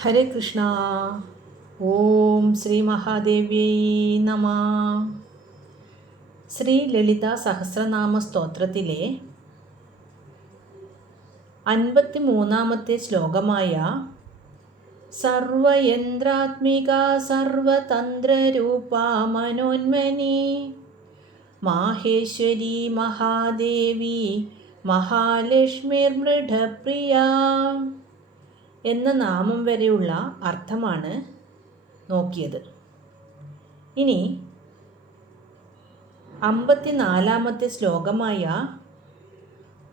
ഹരേ കൃഷ്ണ. ഓം ശ്രീ മഹാദേവ്യൈ നമ. ശ്രീ ലളിത സഹസ്രനാമ സ്തോത്രത്തിലെ 53-ാമത്തെ ശ്ലോകമായ സർവയന്ത്രാത്മിക സർവതന്ത്രരൂപ മനോന്മനി മാഹേശ്വരി മഹാദേവി മഹാലക്ഷ്മിർമൃഢപ്രിയ എന്ന നാമം വരെയുള്ള അർത്ഥമാണ് നോക്കിയത്. ഇനി 54-ാമത്തെ ശ്ലോകമായ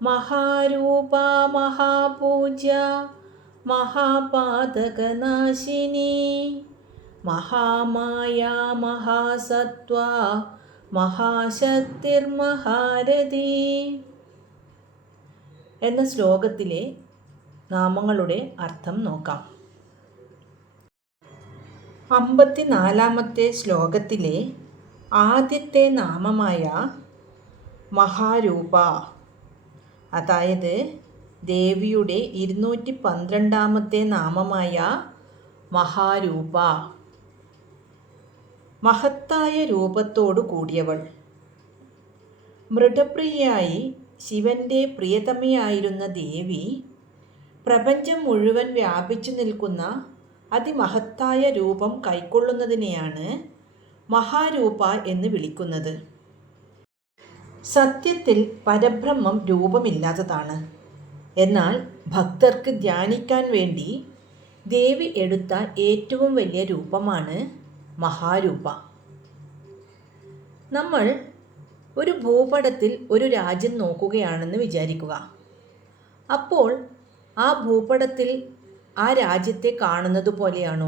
മഹാരൂപ മഹാപൂജ്യ മഹാപാതകനാശിനി മഹാമായ മഹാസത്വ മഹാശക്തിർമഹാരഥി എന്ന ശ്ലോകത്തിലെ നാമങ്ങളുടെ അർത്ഥം നോക്കാം. 54-ാമത്തെ ശ്ലോകത്തിലെ ആദ്യത്തെ നാമമായ മഹാരൂപ, അതായത് ദേവിയുടെ 212-ാമത്തെ നാമമായ മഹാരൂപ, മഹത്തായ രൂപത്തോടു കൂടിയവൾ. മൃഡപ്രിയയായി ശിവന്റെ പ്രിയതമയായിരുന്ന ദേവി പ്രപഞ്ചം മുഴുവൻ വ്യാപിച്ചു നിൽക്കുന്ന അതിമഹത്തായ രൂപം കൈക്കൊള്ളുന്നതിനെയാണ് മഹാരൂപ എന്ന് വിളിക്കുന്നത്. സത്യത്തിൽ പരബ്രഹ്മം രൂപമില്ലാത്തതാണ്. എന്നാൽ ഭക്തർക്ക് ധ്യാനിക്കാൻ വേണ്ടി ദേവി എടുത്ത ഏറ്റവും വലിയ രൂപമാണ് മഹാരൂപ. നമ്മൾ ഒരു ഭൂപടത്തിൽ ഒരു രാജ്യം നോക്കുകയാണെന്ന് വിചാരിക്കുക. അപ്പോൾ ആ ഭൂപടത്തിൽ ആ രാജ്യത്തെ കാണുന്നത് പോലെയാണോ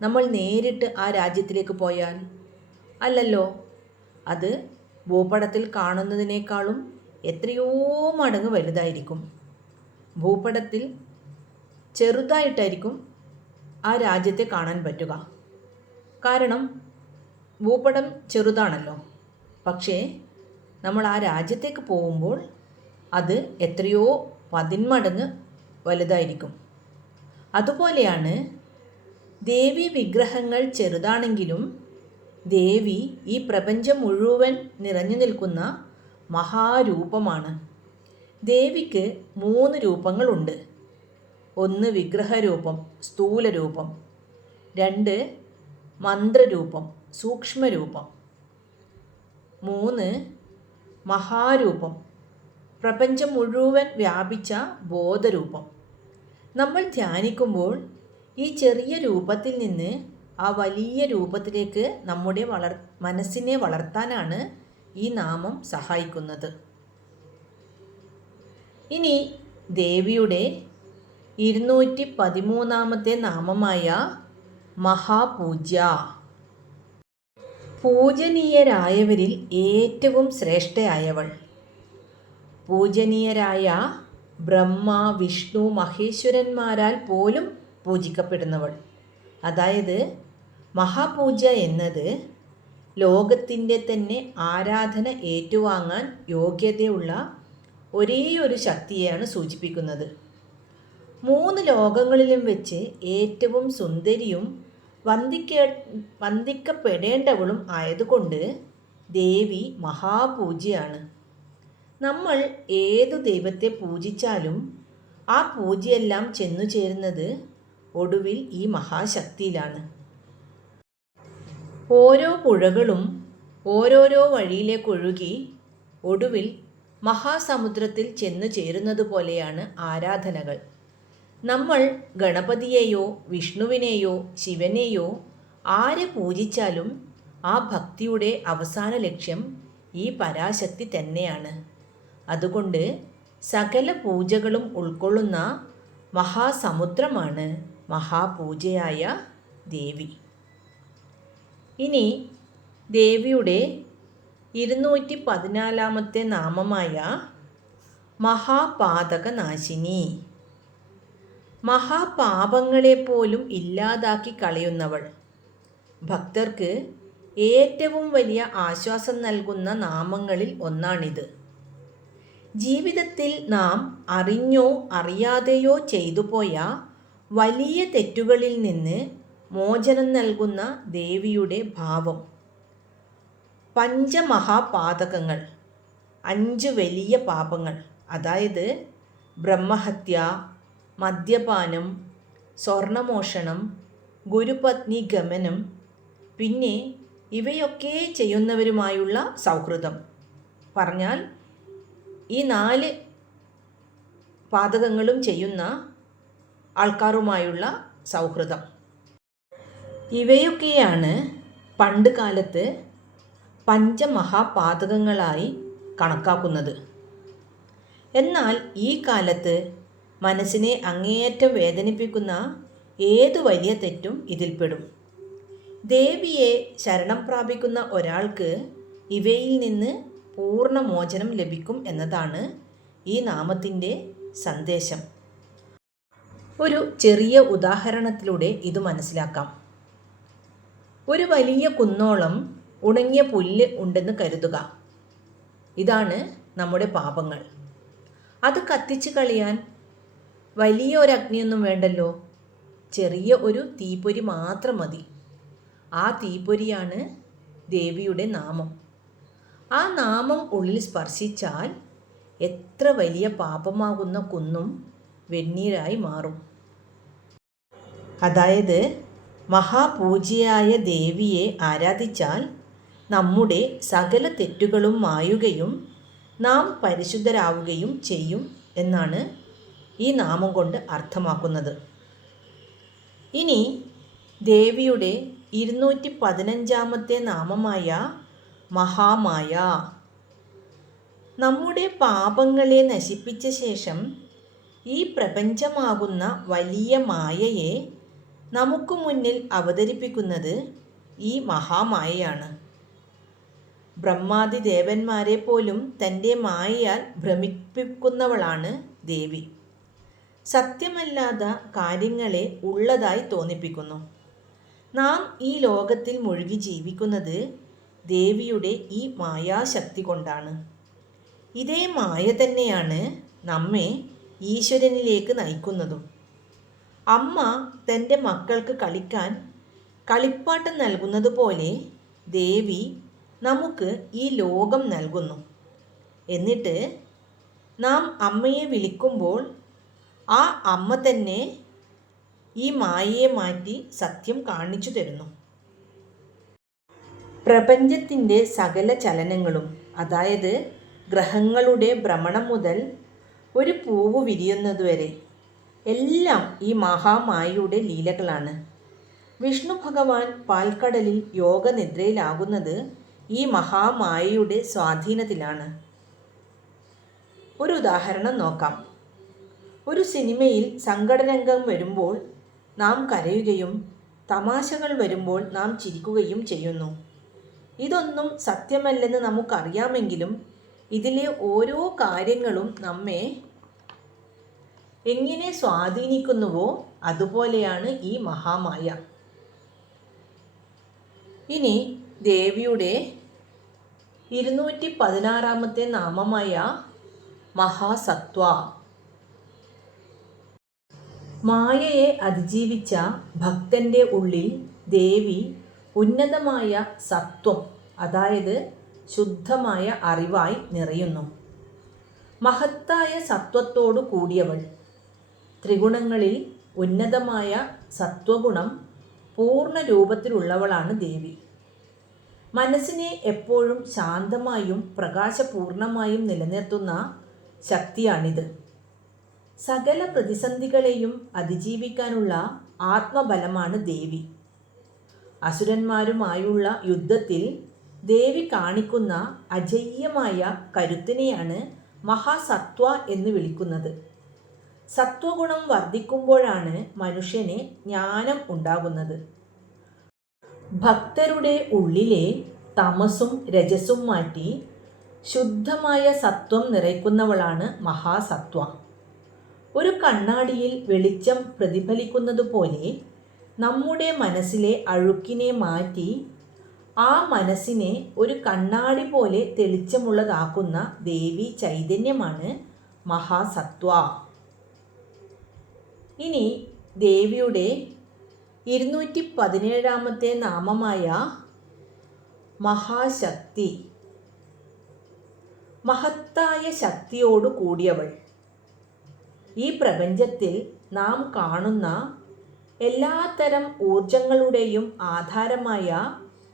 നമ്മൾ നേരിട്ട് ആ രാജ്യത്തിലേക്ക് പോയാൽ? അല്ലല്ലോ. അത് ഭൂപടത്തിൽ കാണുന്നതിനേക്കാളും എത്രയോ മടങ്ങ് വലുതായിരിക്കും. ഭൂപടത്തിൽ ചെറുതായിട്ടായിരിക്കും ആ രാജ്യത്തെ കാണാൻ പറ്റുക. കാരണം ഭൂപടം ചെറുതാണല്ലോ. പക്ഷേ നമ്മൾ ആ രാജ്യത്തേക്ക് പോകുമ്പോൾ അത് എത്രയോ 10 മടങ്ങ് വലുതായിരിക്കും. അതുപോലെയാണ് ദേവി വിഗ്രഹങ്ങൾ ചെറുതാണെങ്കിലും ദേവി ഈ പ്രപഞ്ചം മുഴുവൻ നിറഞ്ഞു നിൽക്കുന്ന മഹാരൂപമാണ്. ദേവിക്ക് 3 രൂപങ്ങളുണ്ട്. 1 വിഗ്രഹരൂപം, സ്ഥൂലരൂപം. 2 മന്ത്രരൂപം, സൂക്ഷ്മരൂപം. 3 മഹാരൂപം, പ്രപഞ്ചം മുഴുവൻ വ്യാപിച്ച ബോധരൂപം. നമ്മൾ ധ്യാനിക്കുമ്പോൾ ഈ ചെറിയ രൂപത്തിൽ നിന്ന് ആ വലിയ രൂപത്തിലേക്ക് നമ്മുടെ മനസ്സിനെ വളർത്താനാണ് ഈ നാമം സഹായിക്കുന്നത്. ഇനി ദേവിയുടെ 213-ാമത്തെ നാമമായ മഹാപൂജ്യ, പൂജനീയരായവരിൽ ഏറ്റവും ശ്രേഷ്ഠയായവൾ. പൂജനീയരായ ബ്രഹ്മ, വിഷ്ണു, മഹേശ്വരന്മാരാൽ പോലും പൂജിക്കപ്പെടുന്നവൾ. അതായത് മഹാപൂജ എന്നത് ലോകത്തിൻ്റെ തന്നെ ആരാധന ഏറ്റുവാങ്ങാൻ യോഗ്യതയുള്ള ഒരേയൊരു ശക്തിയെയാണ് സൂചിപ്പിക്കുന്നത്. 3 ലോകങ്ങളിലും വെച്ച് ഏറ്റവും സുന്ദരിയും വന്ദിക്കപ്പെടേണ്ടവളും ആയതുകൊണ്ട് ദേവി മഹാപൂജ്യയാണ്. നമ്മൾ ഏതു ദൈവത്തെ പൂജിച്ചാലും ആ പൂജയെല്ലാം ചെന്നു ചേരുന്നത് ഒടുവിൽ ഈ മഹാശക്തിയിലാണ്. ഓരോ പുഴകളും ഓരോരോ വഴിയിലേക്കൊഴുകി ഒടുവിൽ മഹാസമുദ്രത്തിൽ ചെന്നു ചേരുന്നത് പോലെയാണ് ആരാധനകൾ. നമ്മൾ ഗണപതിയെയോ വിഷ്ണുവിനെയോ ശിവനെയോ ആരെ പൂജിച്ചാലും ആ ഭക്തിയുടെ അവസാന ലക്ഷ്യം ഈ പരാശക്തി തന്നെയാണ്. അതുകൊണ്ട് സകല പൂജകളും ഉൾക്കൊള്ളുന്ന മഹാസമുദ്രമാണ് മഹാപൂജയായ ദേവി. ഇനി ദേവിയുടെ 214-ാമത്തെ നാമമായ മഹാപാതകനാശിനി, മഹാപാപങ്ങളെപ്പോലും ഇല്ലാതാക്കി കളയുന്നവൾ. ഭക്തർക്ക് ഏറ്റവും വലിയ ആശ്വാസം നൽകുന്ന നാമങ്ങളിൽ ഒന്നാണിത്. ജീവിതത്തിൽ നാം അറിഞ്ഞോ അറിയാതെയോ ചെയ്തുപോയ വലിയ തെറ്റുകളിൽ നിന്ന് മോചനം നൽകുന്ന ദേവിയുടെ ഭാവം. പഞ്ചമഹാപാതകങ്ങൾ, 5 വലിയ പാപങ്ങൾ, അതായത് ബ്രഹ്മഹത്യ, മദ്യപാനം, സ്വർണമോഷണം, ഗുരുപത്നി ഗമനം, പിന്നെ ഇവയൊക്കെ ചെയ്യുന്നവരുമായുള്ള സൗഹൃദം. പറഞ്ഞാൽ ഈ 4 പാതകങ്ങളും ചെയ്യുന്ന ആൾക്കാരുമായുള്ള സൗഹൃദം. ഇവയൊക്കെയാണ് പണ്ട് കാലത്ത് പഞ്ചമഹാപാതകങ്ങളായി കണക്കാക്കുന്നത്. എന്നാൽ ഈ കാലത്ത് മനസ്സിനെ അങ്ങേയറ്റം വേദനിപ്പിക്കുന്ന ഏതു വലിയ തെറ്റും ഇതിൽപ്പെടും. ദേവിയെ ശരണം പ്രാപിക്കുന്ന ഒരാൾക്ക് ഇവയിൽ നിന്ന് പൂർണ്ണ മോചനം ലഭിക്കും എന്നതാണ് ഈ നാമത്തിൻ്റെ സന്ദേശം. ഒരു ചെറിയ ഉദാഹരണത്തിലൂടെ ഇത് മനസ്സിലാക്കാം. ഒരു വലിയ കുന്നോളം ഉണങ്ങിയ പുല്ല് ഉണ്ടെന്ന് കരുതുക. ഇതാണ് നമ്മുടെ പാപങ്ങൾ. അത് കത്തിച്ച് കളയാൻ വലിയ ഒരു അഗ്നിയൊന്നും വേണ്ടല്ലോ. ചെറിയ ഒരു തീപ്പൊരി മാത്രം മതി. ആ തീപ്പൊരിയാണ് ദേവിയുടെ നാമം. ആ നാമം ഉള്ളിൽ സ്പർശിച്ചാൽ എത്ര വലിയ പാപമാകുന്ന കുന്നും വെണ്ണീരായി മാറും. അതായത് മഹാപൂജ്യയായ ദേവിയെ ആരാധിച്ചാൽ നമ്മുടെ സകല തെറ്റുകളും മായുകയും നാം പരിശുദ്ധരാവുകയും ചെയ്യും എന്നാണ് ഈ നാമം കൊണ്ട് അർത്ഥമാക്കുന്നത്. ഇനി ദേവിയുടെ 215-ാമത്തെ നാമമായ മഹാമായ. നമ്മുടെ പാപങ്ങളെ നശിപ്പിച്ച ശേഷം ഈ പ്രപഞ്ചമാകുന്ന വലിയ മായയെ നമുക്ക് മുന്നിൽ അവതരിപ്പിക്കുന്നത് ഈ മഹാമായയാണ്. ബ്രഹ്മാദി ദേവന്മാരെ പോലും തൻ്റെ മായയാൽ ഭ്രമിപ്പിക്കുന്നവളാണ് ദേവി. സത്യമല്ലാത്ത കാര്യങ്ങളെ ഉള്ളതായി തോന്നിപ്പിക്കുന്നു. നാം ഈ ലോകത്തിൽ മുഴുകി ജീവിക്കുന്നത് ദേവിയുടെ ഈ മായാശക്തി കൊണ്ടാണ്. ഇതേ മായ തന്നെയാണ് നമ്മെ ഈശ്വരനിലേക്ക് നയിക്കുന്നതും. അമ്മ തൻ്റെ മക്കൾക്ക് കളിക്കാൻ കളിപ്പാട്ടം നൽകുന്നത് പോലെ ദേവി നമുക്ക് ഈ ലോകം നൽകുന്നു. എന്നിട്ട് നാം അമ്മയെ വിളിക്കുമ്പോൾ ആ അമ്മ തന്നെ ഈ മായയെ മാറ്റി സത്യം കാണിച്ചു തരുന്നു. പ്രപഞ്ചത്തിൻ്റെ സകല ചലനങ്ങളും, അതായത് ഗ്രഹങ്ങളുടെ ഭ്രമണം മുതൽ ഒരു പൂവ് വിരിയുന്നതുവരെ എല്ലാം ഈ മഹാമായയുടെ ലീലകളാണ്. വിഷ്ണു ഭഗവാൻ പാൽക്കടലിൽ യോഗനിദ്രയിലാകുന്നത് ഈ മഹാമായയുടെ സ്വാധീനത്തിലാണ്. ഒരു ഉദാഹരണം നോക്കാം. ഒരു സിനിമയിൽ സങ്കടരംഗം വരുമ്പോൾ നാം കരയുകയും തമാശകൾ വരുമ്പോൾ നാം ചിരിക്കുകയും ചെയ്യുന്നു. ഇതൊന്നും സത്യമല്ലെന്ന് നമുക്കറിയാമെങ്കിലും ഇതിലെ ഓരോ കാര്യങ്ങളും നമ്മെ എങ്ങനെ സ്വാധീനിക്കുന്നുവോ അതുപോലെയാണ് ഈ മഹാമായ. ഇനി ദേവിയുടെ 216-ാമത്തെ നാമമായ മഹാസത്വ. മായയെ അതിജീവിച്ച ഭക്തൻ്റെ ഉള്ളിൽ ദേവി ഉന്നതമായ സത്വം, അതായത് ശുദ്ധമായ അറിവായി നിറയുന്നു. മഹത്തായ സത്വത്തോടു കൂടിയവൾ. ത്രിഗുണങ്ങളിൽ ഉന്നതമായ സത്വഗുണം പൂർണ്ണ രൂപത്തിലുള്ളവളാണ് ദേവി. മനസ്സിനെ എപ്പോഴും ശാന്തമായും പ്രകാശപൂർണമായും നിലനിർത്തുന്ന ശക്തിയാണിത്. സകല പ്രതിസന്ധികളെയും അതിജീവിക്കാനുള്ള ആത്മബലമാണ് ദേവി. അസുരന്മാരുമായുള്ള യുദ്ധത്തിൽ ദേവി കാണിക്കുന്ന അജയ്യമായ കരുത്തിനെയാണ് മഹാസത്വ എന്ന് വിളിക്കുന്നത്. സത്വഗുണം വർദ്ധിക്കുമ്പോഴാണ് മനുഷ്യന് ജ്ഞാനം ഉണ്ടാകുന്നത്. ഭക്തരുടെ ഉള്ളിലെ തമസും രജസും മാറ്റി ശുദ്ധമായ സത്വം നിറയ്ക്കുന്നവളാണ് മഹാസത്വ. ഒരു കണ്ണാടിയിൽ വെളിച്ചം പ്രതിഫലിക്കുന്നത് പോലെ നമ്മുടെ മനസ്സിലെ അഴുക്കിനെ മാറ്റി ആ മനസ്സിനെ ഒരു കണ്ണാടി പോലെ തെളിച്ചമുള്ളതാക്കുന്ന ദേവി ചൈതന്യമാണ് മഹാസത്വ. ഇനി ദേവിയുടെ 217 നാമമായ മഹാശക്തി. മഹത്തായ ശക്തിയോടു കൂടിയവൾ. ഈ പ്രപഞ്ചത്തിൽ നാം കാണുന്ന എല്ലാത്തരം ഊർജങ്ങളുടെയും ആധാരമായ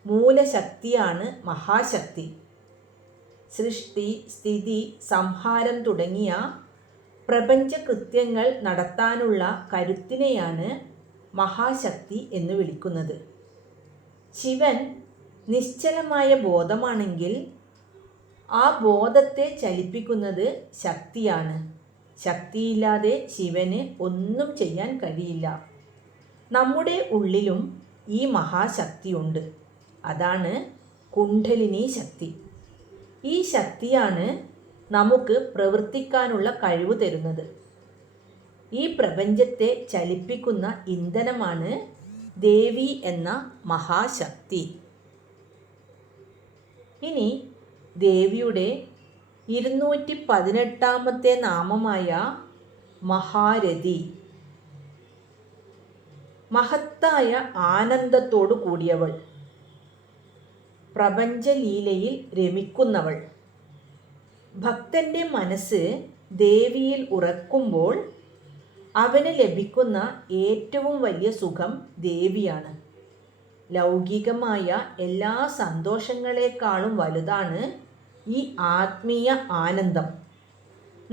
മൂലശക്തിയാണ് മഹാശക്തി. സൃഷ്ടി, സ്ഥിതി, സംഹാരം തുടങ്ങിയ പ്രപഞ്ചകൃത്യങ്ങൾ നടത്താനുള്ള കരുത്തിനെയാണ് മഹാശക്തി എന്ന് വിളിക്കുന്നത്. ശിവൻ നിശ്ചലമായ ബോധമാണെങ്കിൽ ആ ബോധത്തെ ചലിപ്പിക്കുന്നത് ശക്തിയാണ്. ശക്തിയില്ലാതെ ശിവന് ഒന്നും ചെയ്യാൻ കഴിയില്ല. നമ്മുടെ ഉള്ളിലും ഈ മഹാശക്തിയുണ്ട്. അതാണ് കുണ്ഡലിനി ശക്തി. ഈ ശക്തിയാണ് നമുക്ക് പ്രവർത്തിക്കാനുള്ള കഴിവ് തരുന്നത്. ഈ പ്രപഞ്ചത്തെ ചലിപ്പിക്കുന്ന ഇന്ധനമാണ് ദേവി എന്ന മഹാശക്തി. ഇനി ദേവിയുടെ 218 നാമമായ മഹാരഥി. മഹത്തായ ആനന്ദത്തോടു കൂടിയവൾ. പ്രപഞ്ചലീലയിൽ രമിക്കുന്നവൾ. ഭക്തൻ്റെ മനസ്സ് ദേവിയിൽ ഉറക്കുമ്പോൾ അവന് ലഭിക്കുന്ന ഏറ്റവും വലിയ സുഖം ദേവിയാണ്. ലൗകികമായ എല്ലാ സന്തോഷങ്ങളെക്കാളും വലുതാണ് ഈ ആത്മീയ ആനന്ദം.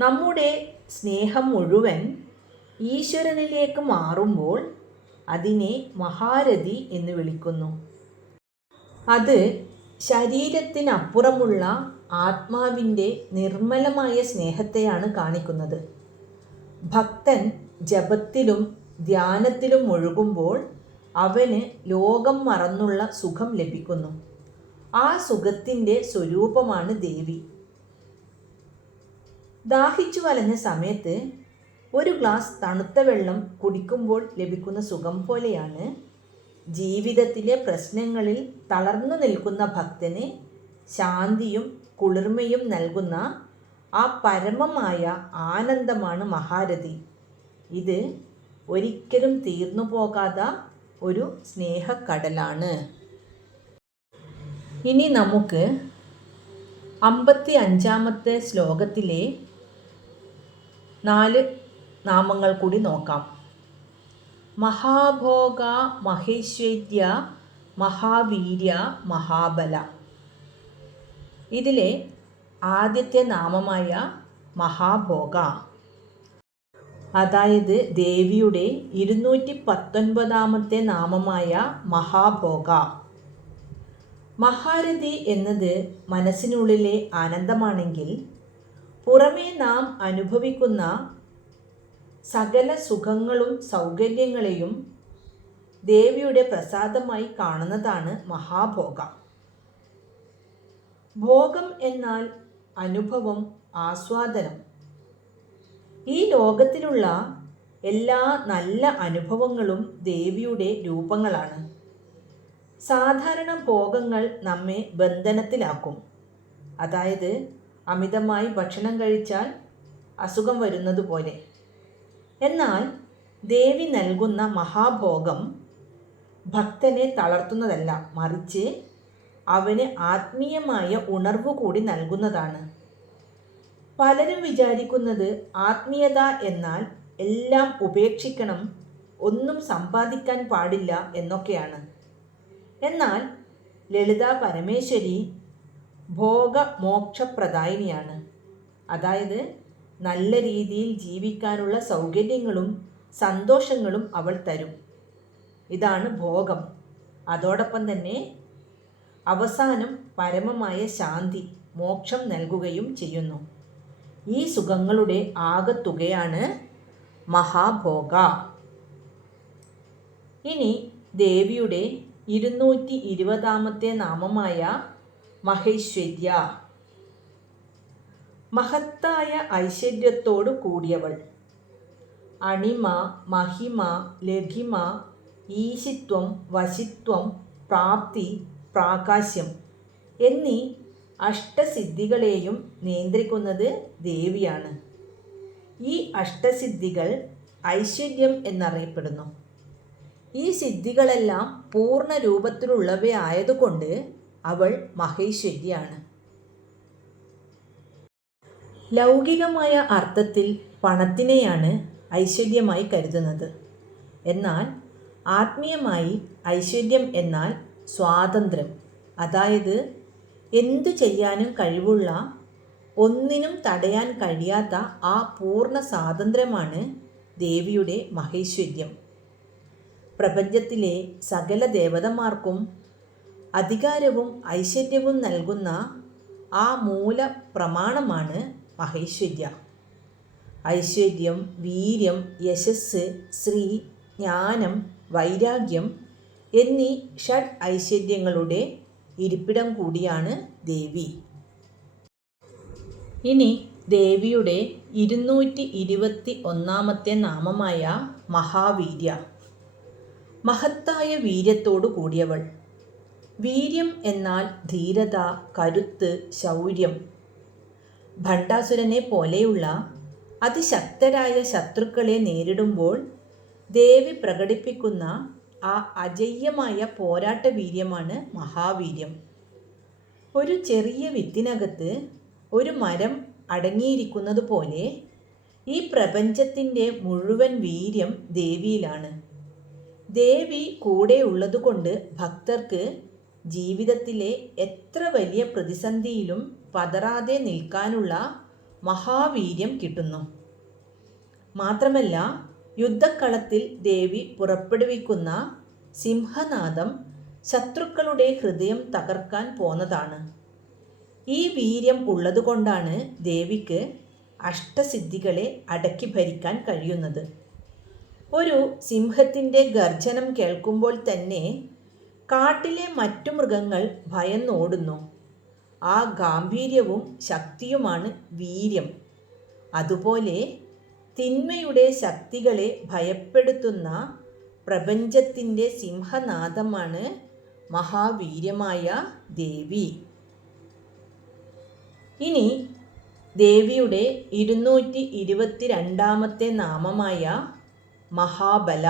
നമ്മുടെ സ്നേഹം മുഴുവൻ ഈശ്വരനിലേക്ക് മാറുമ്പോൾ അതിനെ മഹാരഥി എന്ന് വിളിക്കുന്നു. അത് ശരീരത്തിനപ്പുറമുള്ള ആത്മാവിൻ്റെ നിർമ്മലമായ സ്നേഹത്തെയാണ് കാണിക്കുന്നത്. ഭക്തൻ ജപത്തിലും ധ്യാനത്തിലും മുഴുകുമ്പോൾ അവന് ലോകം മറന്നുള്ള സുഖം ലഭിക്കുന്നു. ആ സുഖത്തിൻ്റെ സ്വരൂപമാണ് ദേവി. ദാഹിച്ചു വലഞ്ഞ സമയത്ത് ഒരു ഗ്ലാസ് തണുത്ത വെള്ളം കുടിക്കുമ്പോൾ ലഭിക്കുന്ന സുഖം പോലെയാണ് ജീവിതത്തിലെ പ്രശ്നങ്ങളിൽ തളർന്നു നിൽക്കുന്ന ഭക്തന് ശാന്തിയും കുളിർമയും നൽകുന്ന ആ പരമമായ ആനന്ദമാണ് മഹാരഥി. ഇത് ഒരിക്കലും തീർന്നു പോകാത്ത ഒരു സ്നേഹക്കടലാണ്. ഇനി നമുക്ക് 55 ശ്ലോകത്തിലെ 4 നാമങ്ങൾ കൂടി നോക്കാം. മഹാഭോഗ, മഹേശ്വര്യ, മഹാവീര്യ, മഹാബല. ഇതിലെ ആദ്യത്തെ നാമമായ മഹാഭോഗ, അതായത് ദേവിയുടെ 219 നാമമായ മഹാഭോഗ. മഹാരഥി എന്നത് മനസ്സിനുള്ളിലെ ആനന്ദമാണെങ്കിൽ പുറമേ നാം അനുഭവിക്കുന്ന സകല സുഖങ്ങളും സൗകര്യങ്ങളെയും ദേവിയുടെ പ്രസാദമായി കാണുന്നതാണ് മഹാഭോഗ. ഭോഗം എന്നാൽ അനുഭവം, ആസ്വാദനം. ഈ ലോകത്തിലുള്ള എല്ലാ നല്ല അനുഭവങ്ങളും ദേവിയുടെ രൂപങ്ങളാണ്. സാധാരണ ഭോഗങ്ങൾ നമ്മെ ബന്ധനത്തിലാക്കും. അതായത് അമിതമായി ഭക്ഷണം കഴിച്ചാൽ അസുഖം വരുന്നത് പോലെ. എന്നാൽ ദേവി നൽകുന്ന മഹാഭോഗം ഭക്തനെ തളർത്തുന്നതല്ല, മറിച്ച് അവന് ആത്മീയമായ ഉണർവ് കൂടി നൽകുന്നതാണ്. പലരും വിചാരിക്കുന്നത് ആത്മീയത എന്നാൽ എല്ലാം ഉപേക്ഷിക്കണം, ഒന്നും സമ്പാദിക്കാൻ പാടില്ല എന്നൊക്കെയാണ്. എന്നാൽ ലളിതാ പരമേശ്വരി ഭോഗമോക്ഷപ്രദായിനിയാണ്. അതായത് നല്ല രീതിയിൽ ജീവിക്കാനുള്ള സൗകര്യങ്ങളും സന്തോഷങ്ങളും അവൾ തരും. ഇതാണ് ഭോഗം. അതോടൊപ്പം തന്നെ അവസാനം പരമമായ ശാന്തി, മോക്ഷം നൽകുകയും ചെയ്യുന്നു. ഈ സുഖങ്ങളുടെ ആകത്തുകയാണ് മഹാഭോഗ. ഇനി ദേവിയുടെ 220 നാമമായ മഹേശ്വര്യ. മഹത്തായ ഐശ്വര്യത്തോടു കൂടിയവൾ. അണിമ, മഹിമ, ലഘിമ, ഈശിത്വം, വശിത്വം, പ്രാപ്തി, പ്രാകാശ്യം എന്നീ അഷ്ടസിദ്ധികളെയും നിയന്ത്രിക്കുന്നത് ദേവിയാണ്. ഈ അഷ്ടസിദ്ധികൾ ഐശ്വര്യം എന്നറിയപ്പെടുന്നു. ഈ സിദ്ധികളെല്ലാം പൂർണ്ണ രൂപത്തിലുള്ളവയായതുകൊണ്ട് അവൾ മഹേശ്വരിയാണ്. ലൗകികമായ അർത്ഥത്തിൽ പണത്തിനെയാണ് ഐശ്വര്യമായി കരുതുന്നത്. എന്നാൽ ആത്മീയമായി ഐശ്വര്യം എന്നാൽ സ്വാതന്ത്ര്യം, അതായത് എന്തു ചെയ്യാനും കഴിവുള്ള, ഒന്നിനും തടയാൻ കഴിയാത്ത ആ പൂർണ്ണ സ്വാതന്ത്ര്യമാണ് ദേവിയുടെ മഹേശ്വര്യം. പ്രപഞ്ചത്തിലെ സകല ദേവതമാർക്കും അധികാരവും ഐശ്വര്യവും നൽകുന്ന ആ മൂല പ്രമാണമാണ് മഹേശ്വര്യ. ഐശ്വര്യം, വീര്യം, യശസ്സ്, ശ്രീ, ജ്ഞാനം, വൈരാഗ്യം എന്നീ ഷഡ് ഐശ്വര്യങ്ങളുടെ ഇരിപ്പിടം കൂടിയാണ് ദേവി. ഇനി ദേവിയുടെ 221 നാമമായ മഹാവീര്യ. മഹത്തായ വീര്യത്തോടു കൂടിയവൾ. വീര്യം എന്നാൽ ധീരത, കരുത്ത്, ശൗര്യം. ഭണ്ഡാസുരനെ പോലെയുള്ള അതിശക്തരായ ശത്രുക്കളെ നേരിടുമ്പോൾ ദേവി പ്രകടിപ്പിക്കുന്ന ആ അജയ്യമായ പോരാട്ട വീര്യമാണ് മഹാവീര്യം. ഒരു ചെറിയ വിത്തിനകത്ത് ഒരു മരം അടങ്ങിയിരിക്കുന്നത് പോലെ ഈ പ്രപഞ്ചത്തിൻ്റെ മുഴുവൻ വീര്യം ദേവിയിലാണ്. ദേവി കൂടെ ഉള്ളതുകൊണ്ട് ഭക്തർക്ക് ജീവിതത്തിലെ എത്ര വലിയ പ്രതിസന്ധിയിലും പതറാതെ നിൽക്കാനുള്ള മഹാവീര്യം കിട്ടുന്നു. മാത്രമല്ല, യുദ്ധക്കളത്തിൽ ദേവി പുറപ്പെടുവിക്കുന്ന സിംഹനാദം ശത്രുക്കളുടെ ഹൃദയം തകർക്കാൻ പോന്നതാണ്. ഈ വീര്യം ഉള്ളതുകൊണ്ടാണ് ദേവിക്ക് അഷ്ടസിദ്ധികളെ അടക്കി ഭരിക്കാൻ കഴിയുന്നത്. ഒരു സിംഹത്തിൻ്റെ ഗർജനം കേൾക്കുമ്പോൾ തന്നെ കാട്ടിലെ മറ്റു മൃഗങ്ങൾ ഭയന്നോടുന്നു. ആ ഗാംഭീര്യവും ശക്തിയുമാണ് വീര്യം. അതുപോലെ തിന്മയുടെ ശക്തികളെ ഭയപ്പെടുത്തുന്ന പ്രപഞ്ചത്തിൻ്റെ സിംഹനാദമാണ് മഹാവീര്യമായ ദേവി. ഇനി ദേവിയുടെ 222 നാമമായ മഹാബല.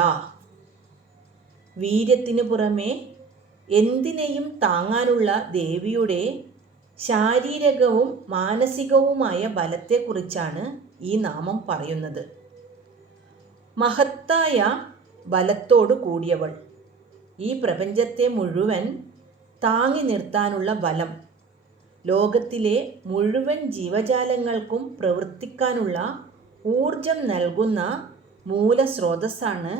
വീര്യത്തിനു പുറമെ എന്തിനേയും താങ്ങാനുള്ള ദേവിയുടെ ശാരീരികവും മാനസികവുമായ ബലത്തെക്കുറിച്ചാണ് ഈ നാമം പറയുന്നത്. മഹത്തായ ബലത്തോടു കൂടിയവൾ. ഈ പ്രപഞ്ചത്തെ മുഴുവൻ താങ്ങി നിർത്താനുള്ള ബലം, ലോകത്തിലെ മുഴുവൻ ജീവജാലങ്ങൾക്കും പ്രവർത്തിക്കാനുള്ള ഊർജം നൽകുന്ന മൂലസ്രോതസ്സാണ്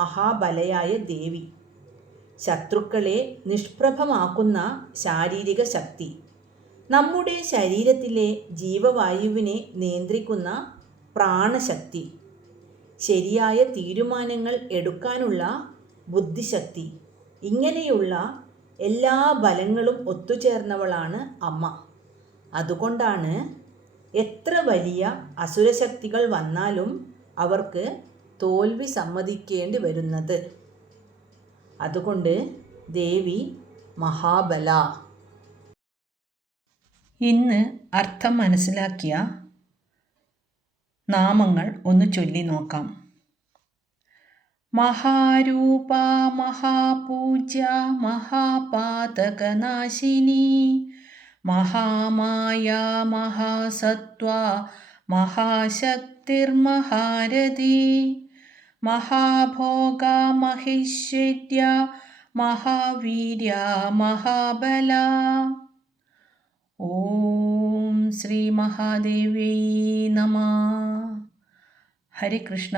മഹാബലയായ ദേവി. ശത്രുക്കളെ നിഷ്പ്രഭമാക്കുന്ന ശാരീരിക ശക്തി, നമ്മുടെ ശരീരത്തിലെ ജീവവായുവിനെ നിയന്ത്രിക്കുന്ന പ്രാണശക്തി, ശരിയായ തീരുമാനങ്ങൾ എടുക്കാനുള്ള ബുദ്ധിശക്തി, ഇങ്ങനെയുള്ള എല്ലാ ബലങ്ങളും ഒത്തുചേർന്നവളാണ് അമ്മ. അതുകൊണ്ടാണ് എത്ര വലിയ അസുരശക്തികൾ വന്നാലും അവർക്ക് തോൽവി സമ്മതിക്കേണ്ടി വരുന്നത്. അതുകൊണ്ട് ദേവി മഹാബല. ഇന്ന് അർത്ഥം മനസ്സിലാക്കിയ നാമങ്ങൾ ഒന്ന് ചൊല്ലി നോക്കാം. മഹാരൂപ, മഹാപൂജ്യ, മഹാപാതകനാശിനി, മഹാമായ, മഹാസത്വ, മഹാശക്തിർമഹാരഥി, മഹാഭോഗ, മഹേശ്വര്യ, മഹാവീര്യ, മഹാബല. ഓം ശ്രീ മഹാദേവ്യൈ നമഃ. ഹരേ കൃഷ്ണ.